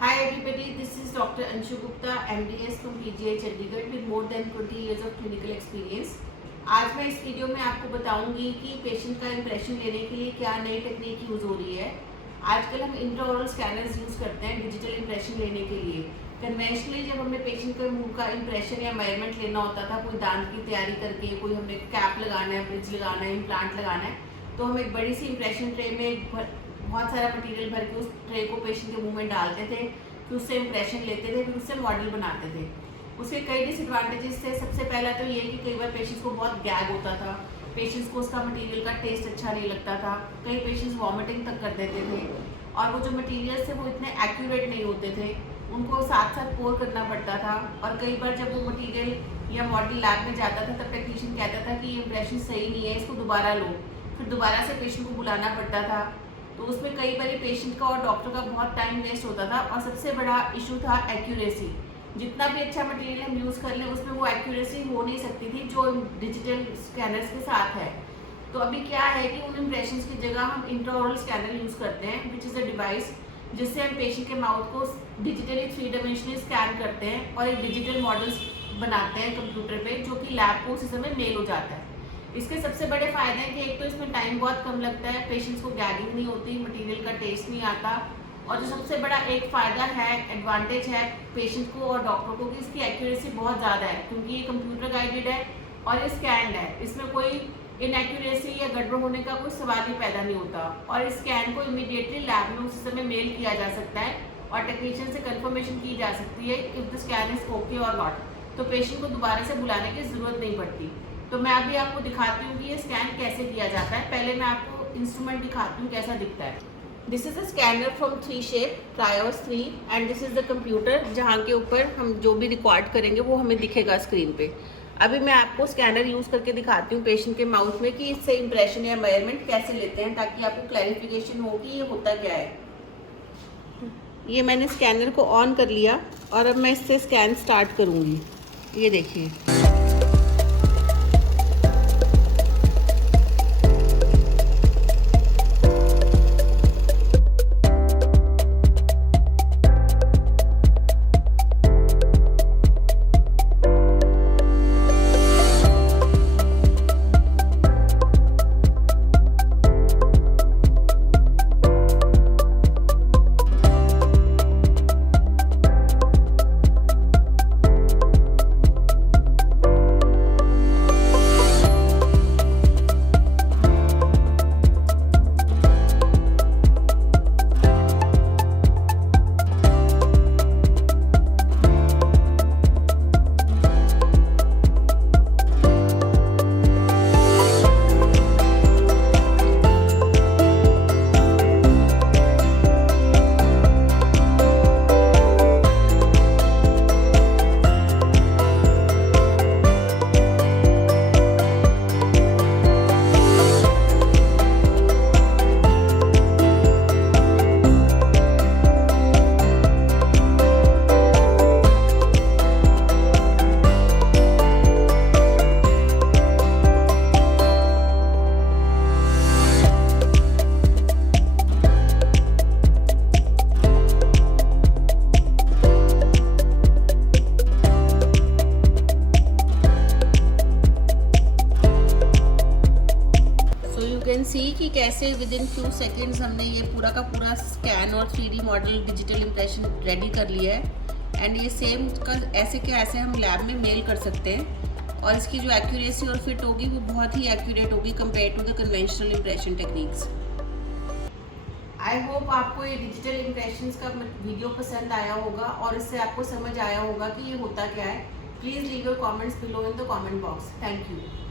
Hi everybody, this is Dr. Anshu Gupta, MDS from PGI Chandigarh with more than 20 years of clinical experience. आज मैं इस video में आपको बताऊंगी कि पेशेंट का इंप्रेशन लेने के लिए क्या नई टेक्निक यूज़ हो रही है। आजकल हम इंट्राओरल स्कैनर्स यूज़ करते हैं डिजिटल इंप्रेशन लेने के लिए। कन्वेंशनली जब हमने पेशेंट के मुंह का इंप्रेशन या मेजरमेंट लेना होता था, कोई दांत की तैयारी करके, कोई हमने कैप लगाना है, ब्रिज लगाना है, इम्प्लांट लगाना है, तो हम एक बड़ी सी इंप्रेशन ट्रे में बहुत सारा मटेरियल भर के उस ट्रे को पेशेंट के मुंह में डालते थे, फिर उससे इंप्रेशन लेते थे, फिर उससे मॉडल बनाते थे। उसके कई डिसएडवांटेजेस थे। सबसे पहला तो ये कि कई बार पेशेंट्स को बहुत गैग होता था, पेशेंट्स को उसका मटेरियल का टेस्ट अच्छा नहीं लगता था, कई पेशेंट्स वॉमिटिंग तक कर देते थे, और वो जो मटेरियल थे वो इतने एक्यूरेट नहीं होते थे, उनको साथ साथ पोर करना पड़ता था। और कई बार जब वो मटेरियल या मॉडल लैब में जाता था तब टेक्नीशियन कहता था कि ये इंप्रेशन सही नहीं है, इसको दोबारा लो, फिर दोबारा से पेशेंट को बुलाना पड़ता था। तो उसमें कई बार पेशेंट का और डॉक्टर का बहुत टाइम वेस्ट होता था। और सबसे बड़ा इशू था एक्यूरेसी। जितना भी अच्छा मटेरियल हम यूज़ कर लें, उसमें वो एक्यूरेसी हो नहीं सकती थी जो डिजिटल स्कैनर्स के साथ है। तो अभी क्या है कि उन इम्प्रेशंस की जगह हम इंट्राओरल स्कैनर यूज़ करते हैं, विच इज़ अ डिवाइस जिससे हम पेशेंट के माउथ को डिजिटली 3 डायमेंशनली स्कैन करते हैं और एक डिजिटल मॉडल्स बनाते हैं कंप्यूटर पे, जो कि लैब को उसी समय मेल हो जाता है। इसके सबसे बड़े फ़ायदे हैं कि एक तो इसमें टाइम बहुत कम लगता है, पेशेंट्स को गैगिंग नहीं होती, मटेरियल का टेस्ट नहीं आता, और जो सबसे बड़ा एक फ़ायदा है, एडवांटेज है पेशेंट को और डॉक्टर को, कि इसकी एक्यूरेसी बहुत ज़्यादा है, क्योंकि ये कंप्यूटर गाइडेड है और ये स्कैंड है। इसमें कोई इनएक्यूरेसी या गड़बड़ होने का कोई सवाल ही पैदा नहीं होता, और इस स्कैन को इमीडिएटली लैब में उसी समय मेल किया जा सकता है और टेक्नीशियन से कंफर्मेशन की जा सकती है if the scan is okay और नॉट। तो पेशेंट को दोबारा से बुलाने की ज़रूरत नहीं पड़ती। तो मैं अभी आपको दिखाती हूँ कि ये स्कैन कैसे किया जाता है। पहले मैं आपको इंस्ट्रूमेंट दिखाती हूँ कैसा दिखता है। This is a scanner from 3 shape triose 3 and this is the computer, जहाँ के ऊपर हम जो भी रिकॉर्ड करेंगे वो हमें दिखेगा स्क्रीन पे। अभी मैं आपको स्कैनर यूज़ करके दिखाती हूँ पेशेंट के माउथ में कि इससे इंप्रेशन या मेजरमेंट कैसे लेते हैं, ताकि आपको क्लैरिफिकेशन हो कि ये होता क्या है। ये मैंने स्कैनर को ऑन कर लिया और अब मैं इससे स्कैन स्टार्ट करूँगी। ये देखिए, सी कि कैसे विद इन फ्यू सेकेंड्स हमने ये पूरा का पूरा स्कैन और 3D model digital impression ready कर लिया है। एंड ये सेम का ऐसे के ऐसे हम लैब में मेल कर सकते हैं, और इसकी जो एक्यूरेसी और फिट होगी वो बहुत ही एक्यूरेट होगी compare to the conventional impression techniques. I hope आपको ये डिजिटल इम्प्रेशंस का वीडियो पसंद आया होगा और इससे आपको समझ आया होगा कि ये होता क्या है। Please leave your comments below in the comment box. Thank you.